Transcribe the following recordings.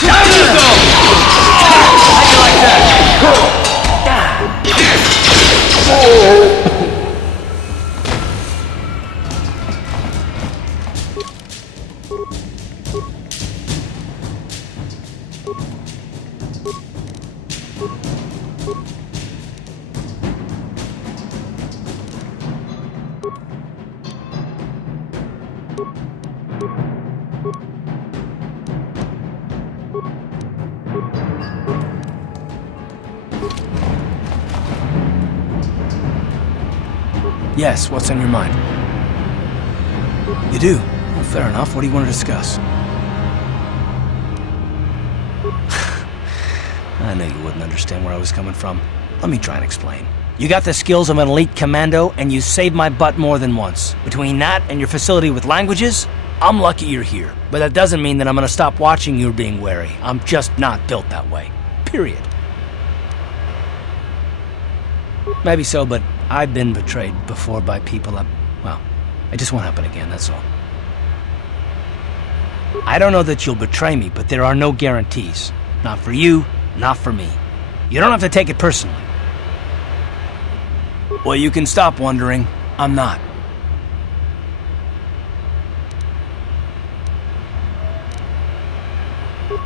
How'd you like that? Yes, what's on your mind? You do? Well, fair enough. What do you want to discuss? I knew you wouldn't understand where I was coming from. Let me try and explain. You got the skills of an elite commando, and you saved my butt more than once. Between that and your facility with languages, I'm lucky you're here. But that doesn't mean that I'm gonna stop watching you being wary. I'm just not built that way. Period. Maybe so, but I've been betrayed before by people well, it just won't happen again, that's all. I don't know that you'll betray me, but there are no guarantees. Not for you, not for me. You don't have to take it personally. Well, you can stop wondering. I'm not.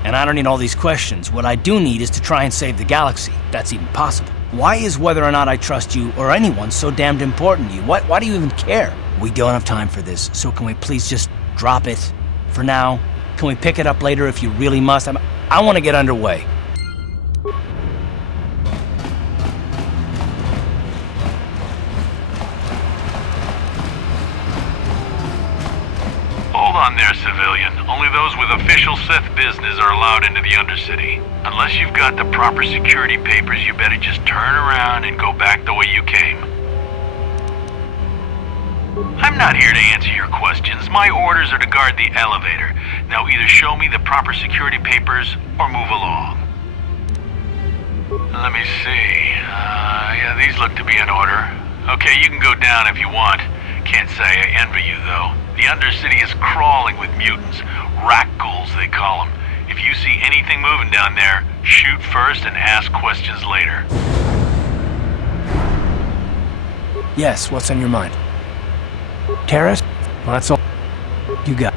And I don't need all these questions. What I do need is to try and save the galaxy. That's even possible. Why is whether or not I trust you or anyone so damned important to you? Why do you even care? We don't have time for this, so can we please just drop it for now? Can we pick it up later if you really must? I want to get underway. Hold on there, civilian. Only those with official Sith business are allowed into the Undercity. Unless you've got the proper security papers, you better just turn around and go back the way you came. I'm not here to answer your questions. My orders are to guard the elevator. Now either show me the proper security papers or move along. Let me see. Yeah, these look to be in order. Okay, you can go down if you want. Can't say I envy you, though. The Undercity is crawling with mutants. Rat ghouls, they call them. If you see anything moving down there, shoot first and ask questions later. Yes, what's on your mind? Terrace? Well, that's all you got.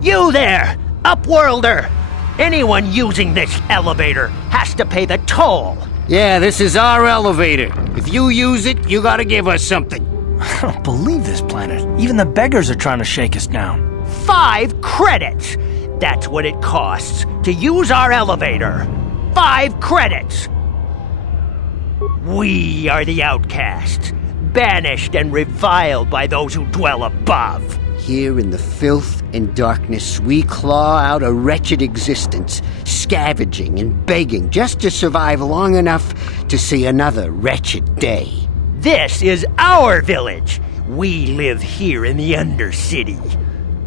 You there, Upworlder! Anyone using this elevator has to pay the toll. Yeah, this is our elevator. If you use it, you gotta give us something. I don't believe this planet. Even the beggars are trying to shake us down. 5 credits! That's what it costs to use our elevator. 5 credits! We are the outcasts, banished and reviled by those who dwell above. Here in the filth and darkness, we claw out a wretched existence, scavenging and begging just to survive long enough to see another wretched day. This is our village. We live here in the Undercity.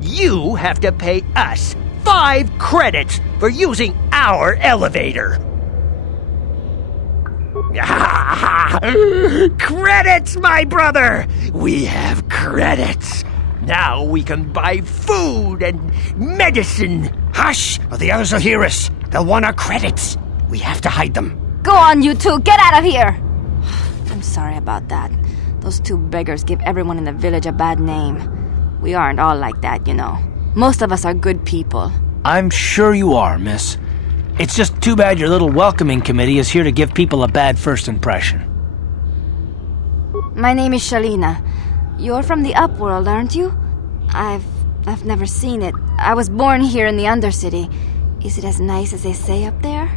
You have to pay us 5 credits for using our elevator. Credits, my brother! We have credits. Now we can buy food and medicine. Hush, or the others will hear us. They'll want our credits. We have to hide them. Go on, you two. Get out of here. I'm sorry about that. Those 2 beggars give everyone in the village a bad name. We aren't all like that, you know. Most of us are good people. I'm sure you are, miss. It's just too bad your little welcoming committee is here to give people a bad first impression. My name is Shalina. You're from the Upworld, aren't you? I've never seen it. I was born here in the Undercity. Is it as nice as they say up there?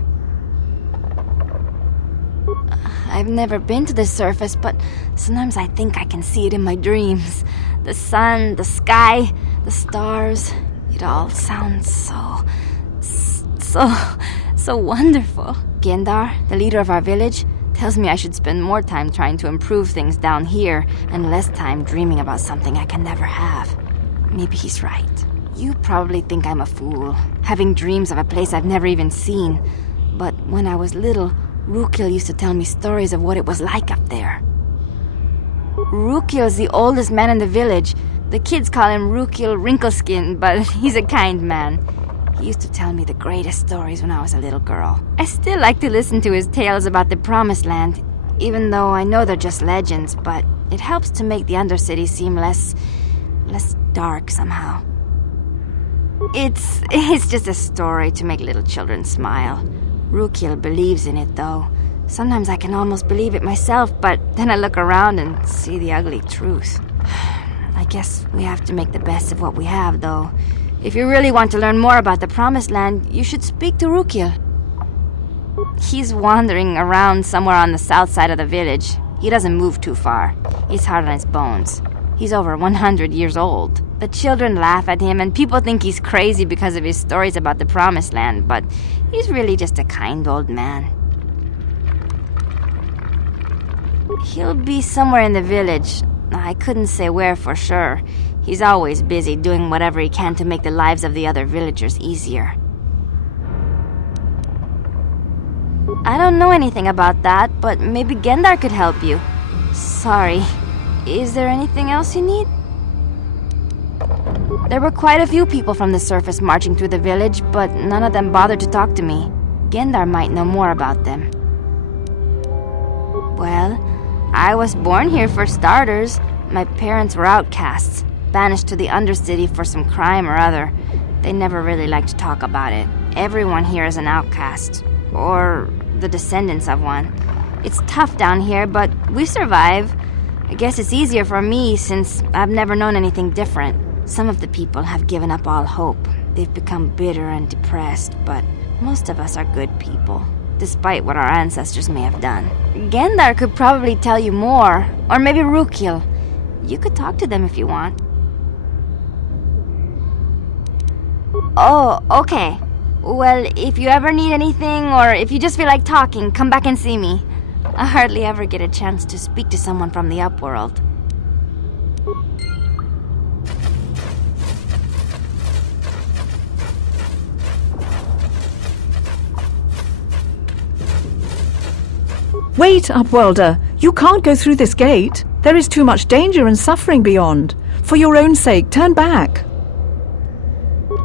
I've never been to the surface, but sometimes I think I can see it in my dreams. The sun, the sky, the stars. It all sounds so wonderful. Gendar, the leader of our village, tells me I should spend more time trying to improve things down here and less time dreaming about something I can never have. Maybe he's right. You probably think I'm a fool, having dreams of a place I've never even seen. But when I was little, Rukil used to tell me stories of what it was like up there. Rukil's the oldest man in the village. The kids call him Rukil Wrinkleskin, but he's a kind man. He used to tell me the greatest stories when I was a little girl. I still like to listen to his tales about the Promised Land, even though I know they're just legends, but it helps to make the Undercity seem less dark somehow. It's just a story to make little children smile. Rukil believes in it, though. Sometimes I can almost believe it myself, but then I look around and see the ugly truth. I guess we have to make the best of what we have, though. If you really want to learn more about the Promised Land, you should speak to Rukil. He's wandering around somewhere on the south side of the village. He doesn't move too far. He's hard on his bones. He's over 100 years old. The children laugh at him, and people think he's crazy because of his stories about the Promised Land, but he's really just a kind old man. He'll be somewhere in the village. I couldn't say where for sure. He's always busy doing whatever he can to make the lives of the other villagers easier. I don't know anything about that, but maybe Gendar could help you. Sorry. Is there anything else you need? There were quite a few people from the surface marching through the village, but none of them bothered to talk to me. Gendar might know more about them. Well, I was born here for starters. My parents were outcasts, banished to the Undercity for some crime or other. They never really liked to talk about it. Everyone here is an outcast, or the descendants of one. It's tough down here, but we survive. I guess it's easier for me since I've never known anything different. Some of the people have given up all hope. They've become bitter and depressed, but most of us are good people, despite what our ancestors may have done. Gendar could probably tell you more, or maybe Rukil. You could talk to them if you want. Oh, okay. Well, if you ever need anything, or if you just feel like talking, come back and see me. I hardly ever get a chance to speak to someone from the Upworld. Wait, Upworlder! You can't go through this gate. There is too much danger and suffering beyond. For your own sake, turn back.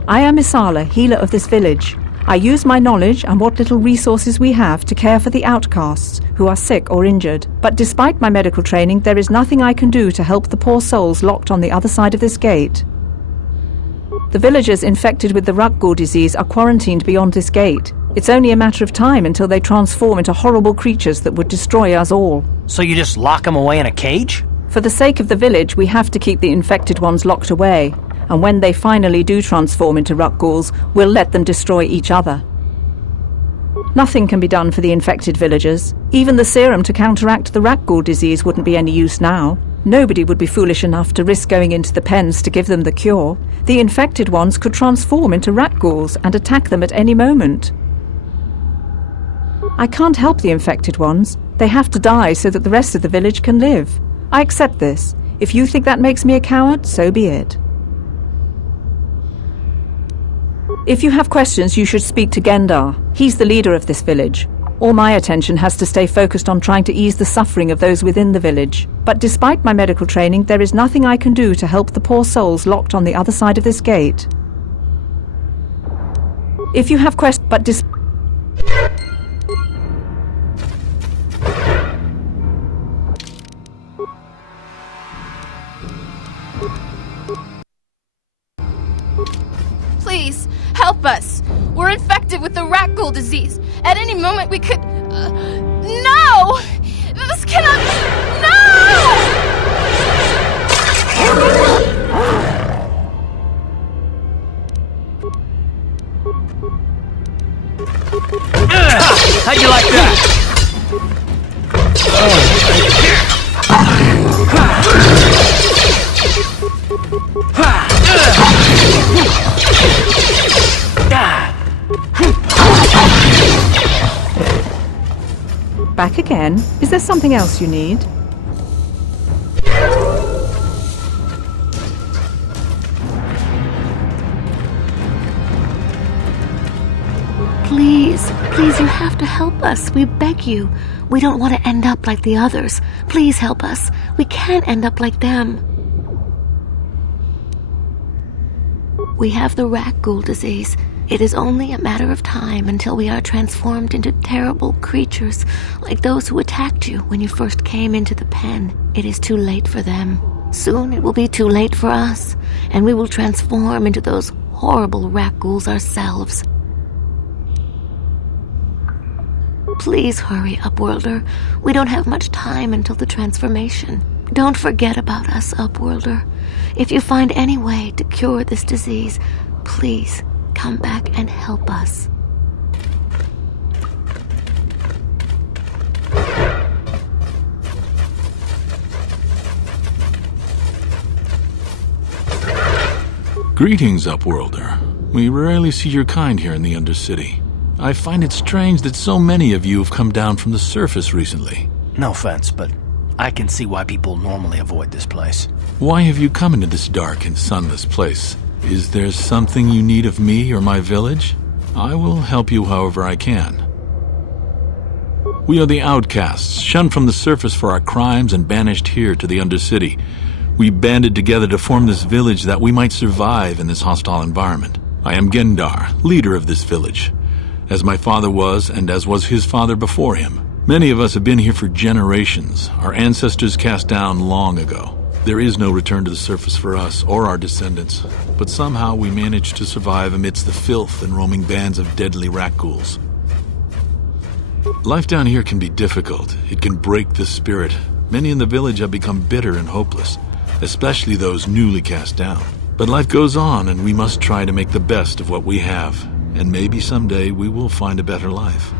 I am Isala, healer of this village. I use my knowledge and what little resources we have to care for the outcasts who are sick or injured. But despite my medical training, there is nothing I can do to help the poor souls locked on the other side of this gate. The villagers infected with the Rakghoul disease are quarantined beyond this gate. It's only a matter of time until they transform into horrible creatures that would destroy us all. So you just lock them away in a cage? For the sake of the village, we have to keep the infected ones locked away. And when they finally do transform into Rakghouls, we'll let them destroy each other. Nothing can be done for the infected villagers. Even the serum to counteract the Rakghoul disease wouldn't be any use now. Nobody would be foolish enough to risk going into the pens to give them the cure. The infected ones could transform into Rakghouls and attack them at any moment. I can't help the infected ones. They have to die so that the rest of the village can live. I accept this. If you think that makes me a coward, so be it. If you have questions, you should speak to Gendar. He's the leader of this village. All my attention has to stay focused on trying to ease the suffering of those within the village. But despite my medical training, there is nothing I can do to help the poor souls locked on the other side of this gate. If you have questions, Please, help us! We're infected with the Rakghoul disease. At any moment we could... No! This cannot... No! How'd you like that? back again. Is there something else you need? You have to help us. We beg you. We don't want to end up like the others. Please help us. We can't end up like them. We have the rat ghoul disease. It is only a matter of time until we are transformed into terrible creatures like those who attacked you when you first came into the pen. It is too late for them. Soon it will be too late for us, and we will transform into those horrible rat ghouls ourselves. Please hurry, Upworlder. We don't have much time until the transformation. Don't forget about us, Upworlder. If you find any way to cure this disease, please come back and help us. Greetings, Upworlder. We rarely see your kind here in the Undercity. I find it strange that so many of you have come down from the surface recently. No offense, but I can see why people normally avoid this place. Why have you come into this dark and sunless place? Is there something you need of me or my village? I will help you however I can. We are the outcasts, shunned from the surface for our crimes and banished here to the Undercity. We banded together to form this village that we might survive in this hostile environment. I am Gendar, leader of this village, as my father was and as was his father before him. Many of us have been here for generations, our ancestors cast down long ago. There is no return to the surface for us or our descendants, but somehow we managed to survive amidst the filth and roaming bands of deadly rat ghouls. Life down here can be difficult. It can break the spirit. Many in the village have become bitter and hopeless, especially those newly cast down. But life goes on, and we must try to make the best of what we have, and maybe someday we will find a better life.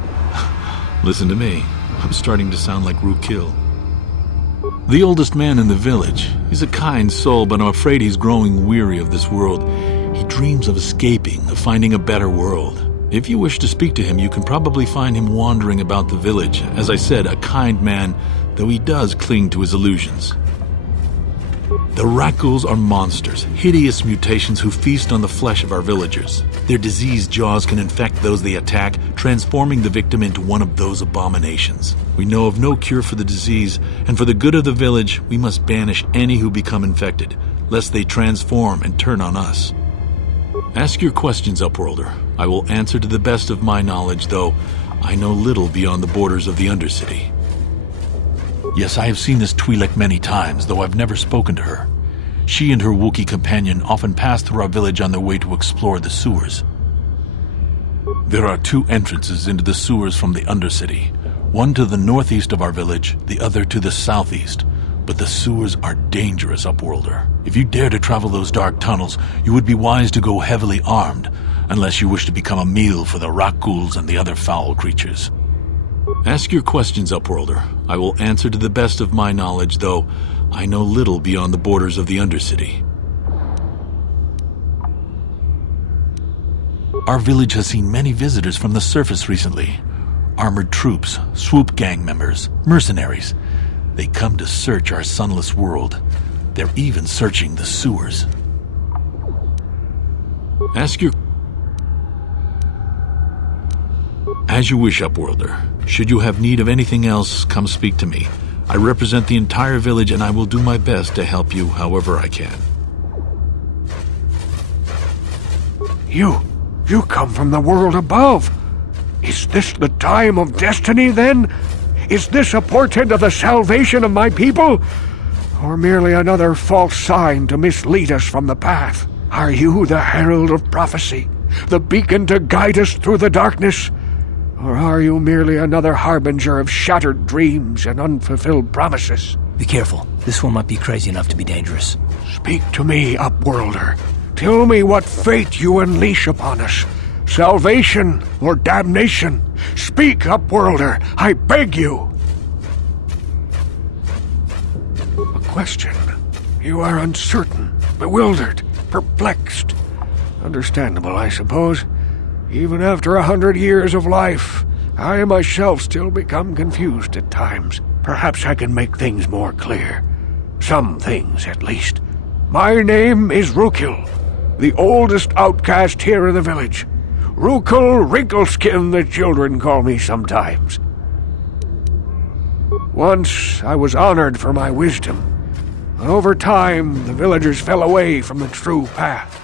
Listen to me. I'm starting to sound like Rukil. The oldest man in the village. He's a kind soul, but I'm afraid he's growing weary of this world. He dreams of escaping, of finding a better world. If you wish to speak to him, you can probably find him wandering about the village. As I said, a kind man, though he does cling to his illusions. The rat ghouls are monsters, hideous mutations who feast on the flesh of our villagers. Their diseased jaws can infect those they attack, transforming the victim into one of those abominations. We know of no cure for the disease, and for the good of the village, we must banish any who become infected, lest they transform and turn on us. Ask your questions, Upworlder. I will answer to the best of my knowledge, though I know little beyond the borders of the Undercity. Yes, I have seen this Twi'lek many times, though I've never spoken to her. She and her Wookiee companion often pass through our village on their way to explore the sewers. There are two entrances into the sewers from the Undercity, one to the northeast of our village, the other to the southeast. But the sewers are dangerous, Upworlder. If you dare to travel those dark tunnels, you would be wise to go heavily armed, unless you wish to become a meal for the rat ghouls and the other foul creatures. Ask your questions, Upworlder. I will answer to the best of my knowledge, though I know little beyond the borders of the Undercity. Our village has seen many visitors from the surface recently. Armored troops, swoop gang members, mercenaries. They come to search our sunless world. They're even searching the sewers. Ask your... As you wish, Upworlder. Should you have need of anything else, come speak to me. I represent the entire village, and I will do my best to help you however I can. You come from the world above. Is this the time of destiny, then? Is this a portent of the salvation of my people? Or merely another false sign to mislead us from the path? Are you the herald of prophecy, the beacon to guide us through the darkness? Or are you merely another harbinger of shattered dreams and unfulfilled promises? Be careful. This one might be crazy enough to be dangerous. Speak to me, Upworlder. Tell me what fate you unleash upon us. Salvation or damnation? Speak, Upworlder, I beg you. A question. You are uncertain, bewildered, perplexed. Understandable, I suppose. Even after 100 years of life, I myself still become confused at times. Perhaps I can make things more clear. Some things, at least. My name is Rukil, the oldest outcast here in the village. Rukul Wrinkleskin, the children call me sometimes. Once I was honored for my wisdom, but over time the villagers fell away from the true path.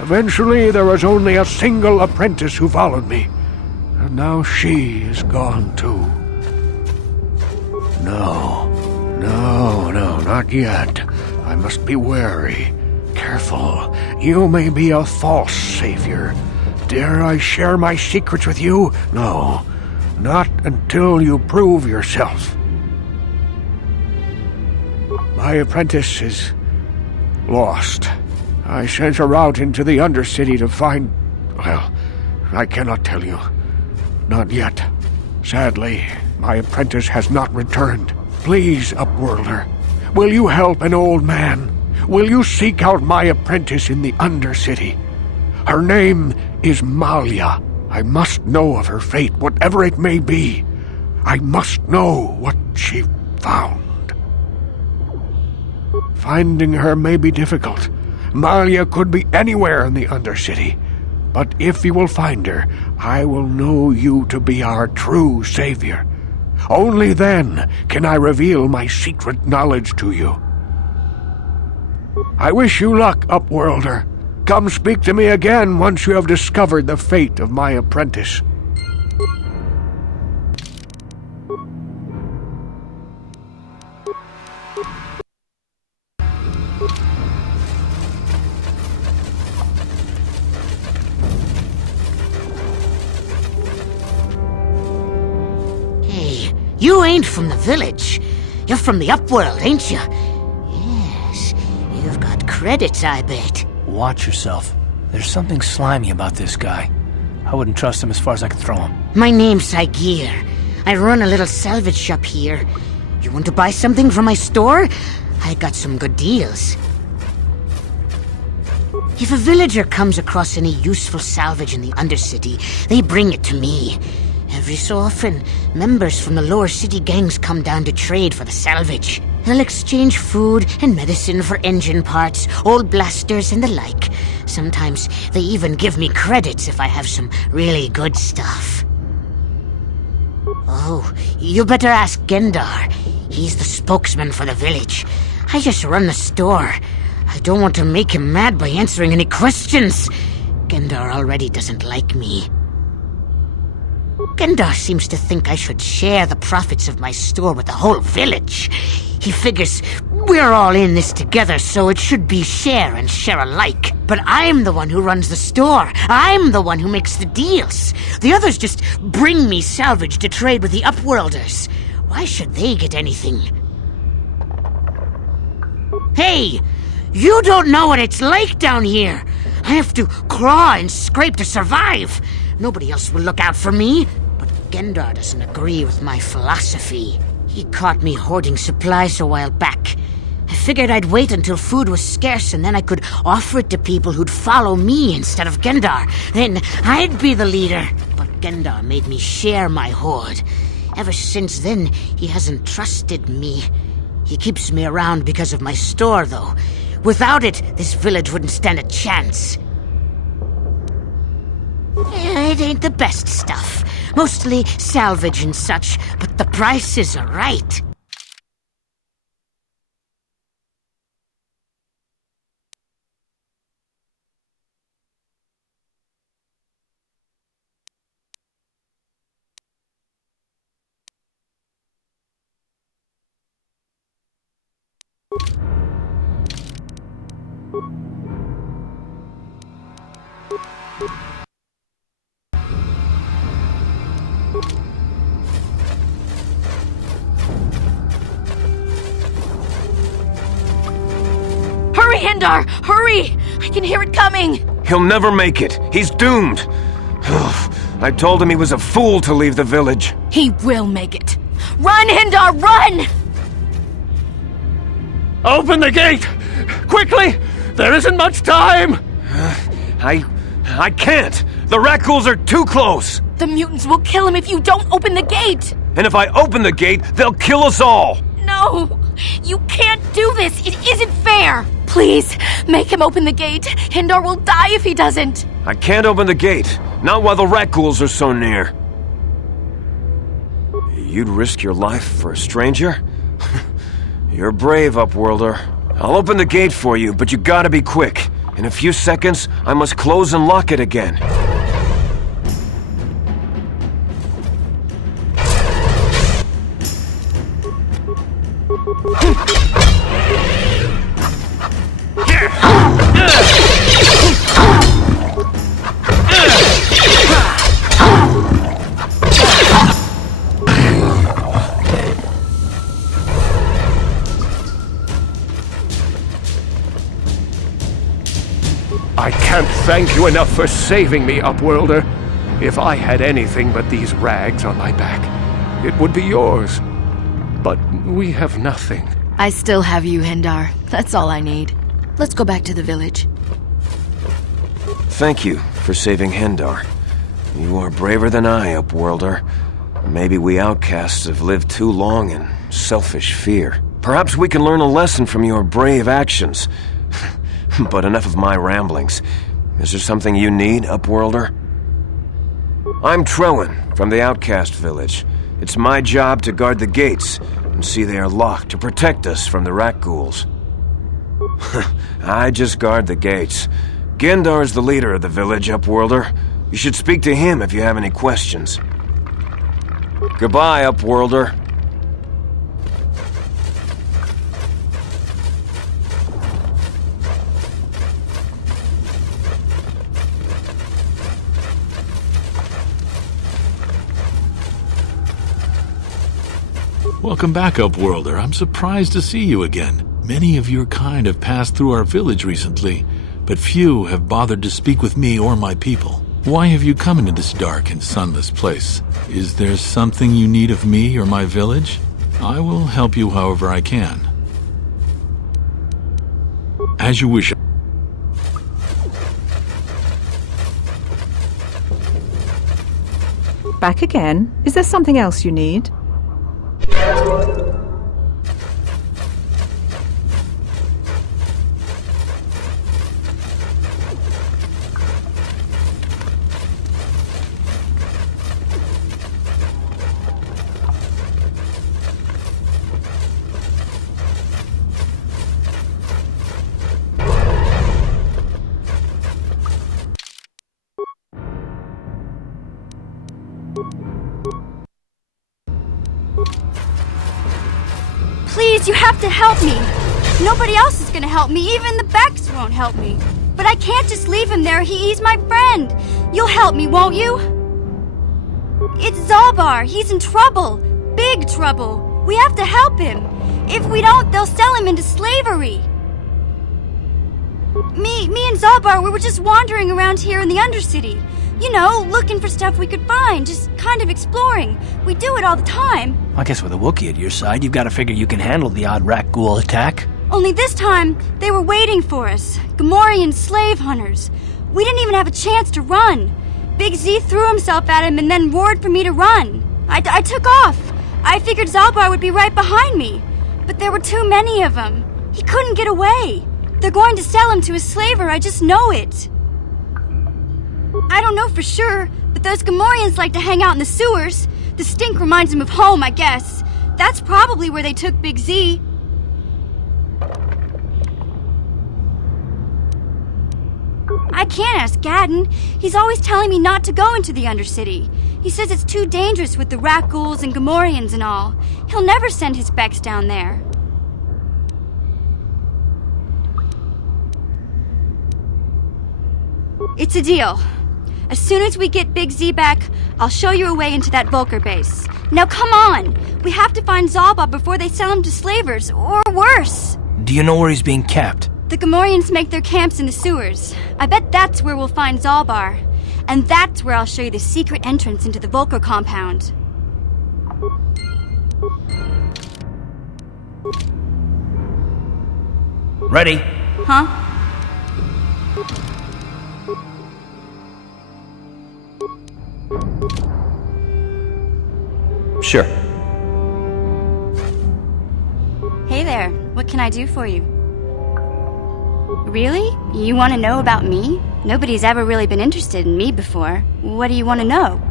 Eventually there was only a single apprentice who followed me, and now she is gone too. No, not yet. I must be wary. Careful. You may be a false savior. Dare I share my secrets with you? No, not until you prove yourself. My apprentice is lost. I sent her out into the Undercity to find... well, I cannot tell you. Not yet. Sadly, my apprentice has not returned. Please, Upworlder, will you help an old man? Will you seek out my apprentice in the Undercity? Her name is Malia. I must know of her fate, whatever it may be. I must know what she found. Finding her may be difficult. Malia could be anywhere in the Undercity. But if you will find her, I will know you to be our true savior. Only then can I reveal my secret knowledge to you. I wish you luck, Upworlder. Come speak to me again once you have discovered the fate of my apprentice. Hey, you ain't from the village. You're from the Upworld, ain't you? Yes, you've got credits, I bet. Watch yourself. There's something slimy about this guy. I wouldn't trust him as far as I could throw him. My name's Saigir. I run a little salvage shop here. You want to buy something from my store? I got some good deals. If a villager comes across any useful salvage in the Undercity, they bring it to me. Every so often, members from the lower city gangs come down to trade for the salvage. They'll exchange food and medicine for engine parts, old blasters, and the like. Sometimes they even give me credits if I have some really good stuff. Oh, you better ask Gendar. He's the spokesman for the village. I just run the store. I don't want to make him mad by answering any questions. Gendar already doesn't like me. Gendar seems to think I should share the profits of my store with the whole village. He figures we're all in this together, so it should be share and share alike. But I'm the one who runs the store. I'm the one who makes the deals. The others just bring me salvage to trade with the Upworlders. Why should they get anything? Hey! You don't know what it's like down here. I have to claw and scrape to survive. Nobody else will look out for me. But Gendar doesn't agree with my philosophy. He caught me hoarding supplies a while back. I figured I'd wait until food was scarce and then I could offer it to people who'd follow me instead of Gendar. Then I'd be the leader. But Gendar made me share my hoard. Ever since then, he hasn't trusted me. He keeps me around because of my store, though. Without it, this village wouldn't stand a chance. It ain't the best stuff. Mostly salvage and such, but the prices are right. Hurry, Hendar! Hurry! I can hear it coming! He'll never make it. He's doomed. I told him he was a fool to leave the village. He will make it. Run, Hendar, run! Open the gate! Quickly! There isn't much time! I can't. The Rakghouls are too close. The mutants will kill him if you don't open the gate! And if I open the gate, they'll kill us all. No! You can't do this! It isn't fair! Please, make him open the gate. Hendar will die if he doesn't. I can't open the gate. Not while the rat ghouls are so near. You'd risk your life for a stranger? You're brave, Upworlder. I'll open the gate for you, but you gotta be quick. In a few seconds, I must close and lock it again. I can't thank you enough for saving me, Upworlder. If I had anything but these rags on my back, it would be yours. But we have nothing. I still have you, Hendar. That's all I need. Let's go back to the village. Thank you for saving Hendar. You are braver than I, Upworlder. Maybe we outcasts have lived too long in selfish fear. Perhaps we can learn a lesson from your brave actions. But enough of my ramblings. Is there something you need, Upworlder? I'm Trowan, from the Outcast Village. It's my job to guard the gates and see they are locked to protect us from the rat ghouls. I just guard the gates. Gendar's the leader of the village, Upworlder. You should speak to him if you have any questions. Goodbye, Upworlder. Welcome back, Upworlder. I'm surprised to see you again. Many of your kind have passed through our village recently, but few have bothered to speak with me or my people. Why have you come into this dark and sunless place? Is there something you need of me or my village? I will help you however I can. As you wish. Back again? Is there something else you need? Please, you have to help me. Nobody else is gonna help me. Even the Becks won't help me. But I can't just leave him there. He's my friend. You'll help me, won't you? It's Zaalbar. He's in trouble. Big trouble. We have to help him. If we don't, they'll sell him into slavery. Me and Zaalbar, we were just wandering around here in the Undercity. You know, looking for stuff we could find, just kind of exploring. We do it all the time. I guess with a Wookiee at your side, you've got to figure you can handle the odd rat ghoul attack. Only this time, they were waiting for us. Gamorrean slave hunters. We didn't even have a chance to run. Big Z threw himself at him and then roared for me to run. I took off. I figured Zaalbar would be right behind me. But there were too many of them. He couldn't get away. They're going to sell him to a slaver, I just know it. I don't know for sure, but those Gamorreans like to hang out in the sewers. The stink reminds them of home, I guess. That's probably where they took Big Z. I can't ask Gadden. He's always telling me not to go into the Undercity. He says it's too dangerous with the rat ghouls and Gamorreans and all. He'll never send his Becks down there. It's a deal. As soon as we get Big Z back, I'll show you a way into that Vulkar base. Now come on! We have to find Zaalbar before they sell him to slavers, or worse. Do you know where he's being kept? The Gamorreans make their camps in the sewers. I bet that's where we'll find Zaalbar. And that's where I'll show you the secret entrance into the Vulkar compound. Ready? Huh? Sure. Hey there, what can I do for you? Really? You want to know about me? Nobody's ever really been interested in me before. What do you want to know?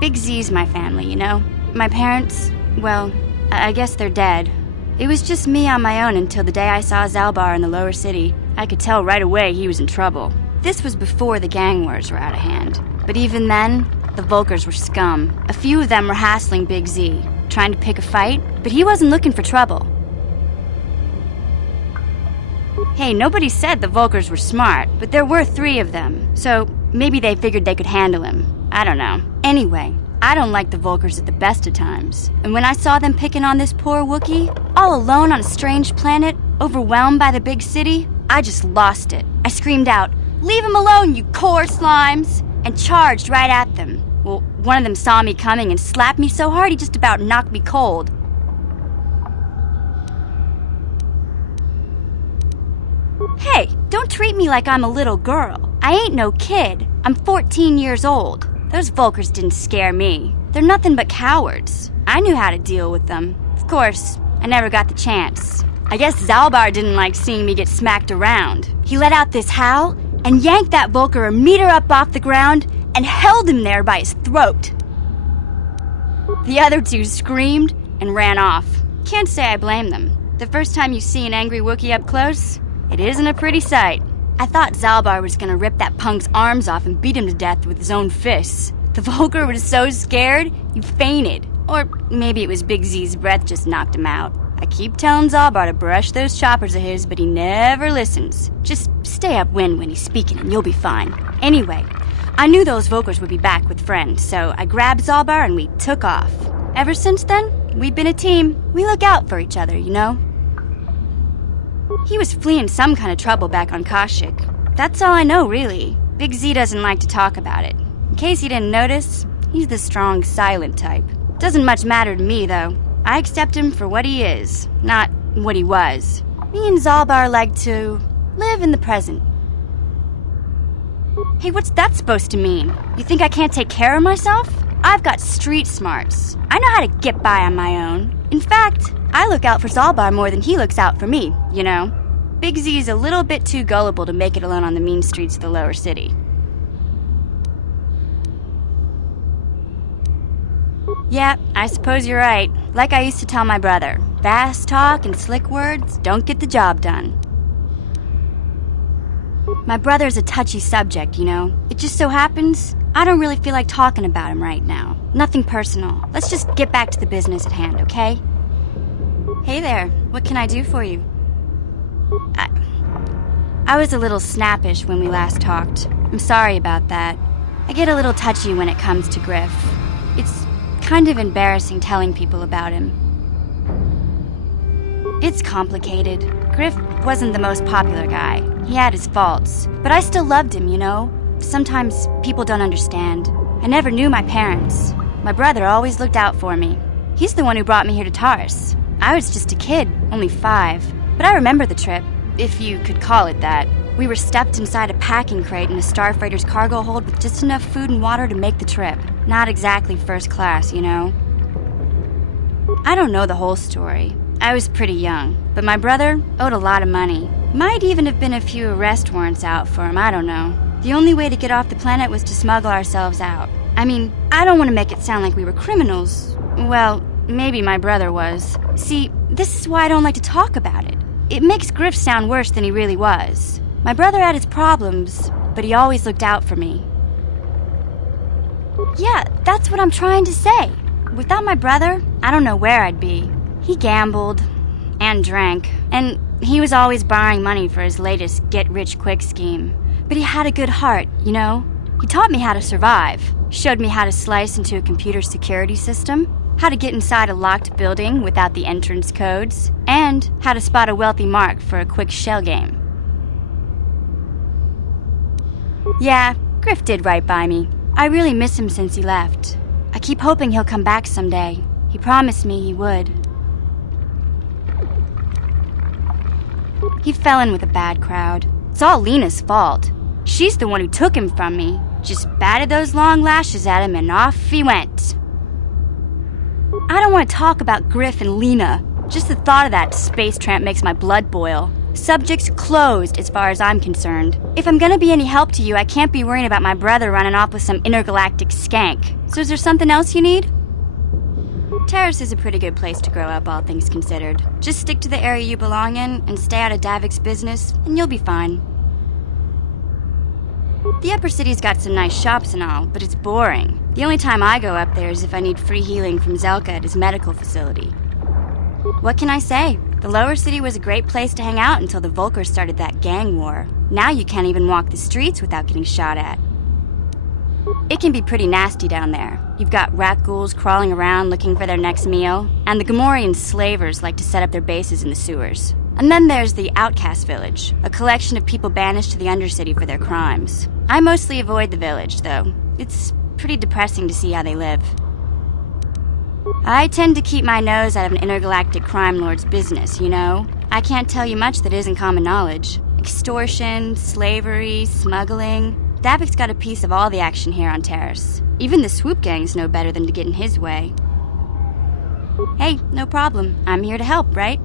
Big Z's my family, you know? My parents, well, I guess they're dead. It was just me on my own until the day I saw Zalbar in the lower city. I could tell right away he was in trouble. This was before the gang wars were out of hand. But even then, the Volkers were scum. A few of them were hassling Big Z, trying to pick a fight, but he wasn't looking for trouble. Hey, nobody said the Volkers were smart, but there were 3 of them, so maybe they figured they could handle him. I don't know. Anyway, I don't like the Volkers at the best of times. And when I saw them picking on this poor Wookiee, all alone on a strange planet, overwhelmed by the big city, I just lost it. I screamed out, "Leave him alone, you core slimes!" and charged right at them. Well, one of them saw me coming and slapped me so hard he just about knocked me cold. Hey, don't treat me like I'm a little girl. I ain't no kid. I'm 14 years old. Those Volkers didn't scare me. They're nothing but cowards. I knew how to deal with them. Of course, I never got the chance. I guess Zalbar didn't like seeing me get smacked around. He let out this howl and yanked that Volker a meter up off the ground and held him there by his throat. The other 2 screamed and ran off. Can't say I blame them. The first time you see an angry Wookiee up close, it isn't a pretty sight. I thought Zalbar was gonna rip that punk's arms off and beat him to death with his own fists. The Volker was so scared, he fainted. Or maybe it was Big Z's breath just knocked him out. I keep telling Zalbar to brush those choppers of his, but he never listens. Just stay upwind when he's speaking and you'll be fine. Anyway, I knew those Volkers would be back with friends, so I grabbed Zalbar and we took off. Ever since then, we've been a team. We look out for each other, you know? He was fleeing some kind of trouble back on Kashyyyk. That's all I know, really. Big Z doesn't like to talk about it. In case you didn't notice, he's the strong, silent type. Doesn't much matter to me, though. I accept him for what he is, not what he was. Me and Zalbar like to live in the present. Hey, what's that supposed to mean? You think I can't take care of myself? I've got street smarts. I know how to get by on my own. In fact, I look out for Zalbar more than he looks out for me, you know? Big Z's a little bit too gullible to make it alone on the mean streets of the lower city. Yeah, I suppose you're right. Like I used to tell my brother, fast talk and slick words don't get the job done. My brother's a touchy subject, you know? It just so happens I don't really feel like talking about him right now. Nothing personal. Let's just get back to the business at hand, okay? Hey there, what can I do for you? I was a little snappish when we last talked. I'm sorry about that. I get a little touchy when it comes to Griff. It's kind of embarrassing telling people about him. It's complicated. Griff wasn't the most popular guy. He had his faults. But I still loved him, you know? Sometimes people don't understand. I never knew my parents. My brother always looked out for me. He's the one who brought me here to Taurus. I was just a kid, only 5. But I remember the trip, if you could call it that. We were stuffed inside a packing crate in a starfreighter's cargo hold with just enough food and water to make the trip. Not exactly first class, you know? I don't know the whole story. I was pretty young, but my brother owed a lot of money. Might even have been a few arrest warrants out for him, I don't know. The only way to get off the planet was to smuggle ourselves out. I mean, I don't want to make it sound like we were criminals. Well, maybe my brother was. See, this is why I don't like to talk about it. It makes Griff sound worse than he really was. My brother had his problems, but he always looked out for me. Yeah, that's what I'm trying to say. Without my brother, I don't know where I'd be. He gambled and drank, and he was always borrowing money for his latest get-rich-quick scheme. But he had a good heart, you know? He taught me how to survive, showed me how to slice into a computer security system, how to get inside a locked building without the entrance codes, and how to spot a wealthy mark for a quick shell game. Yeah, Griff did right by me. I really miss him since he left. I keep hoping he'll come back someday. He promised me he would. He fell in with a bad crowd. It's all Lena's fault. She's the one who took him from me. Just batted those long lashes at him and off he went. I don't want to talk about Griff and Lena. Just the thought of that space tramp makes my blood boil. Subject's closed as far as I'm concerned. If I'm gonna be any help to you, I can't be worrying about my brother running off with some intergalactic skank. So is there something else you need? Terrace is a pretty good place to grow up, all things considered. Just stick to the area you belong in and stay out of Davik's business, and you'll be fine. The upper city's got some nice shops and all, but it's boring. The only time I go up there is if I need free healing from Zelka at his medical facility. What can I say? The lower city was a great place to hang out until the Volkers started that gang war. Now you can't even walk the streets without getting shot at. It can be pretty nasty down there. You've got rat ghouls crawling around looking for their next meal, and the Gamorrean slavers like to set up their bases in the sewers. And then there's the Outcast Village, a collection of people banished to the Undercity for their crimes. I mostly avoid the village, though. It's pretty depressing to see how they live. I tend to keep my nose out of an intergalactic crime lord's business, you know? I can't tell you much that isn't common knowledge. Extortion, slavery, smuggling. Davik's got a piece of all the action here on Terrace. Even the swoop gangs know better than to get in his way. Hey, no problem. I'm here to help, right?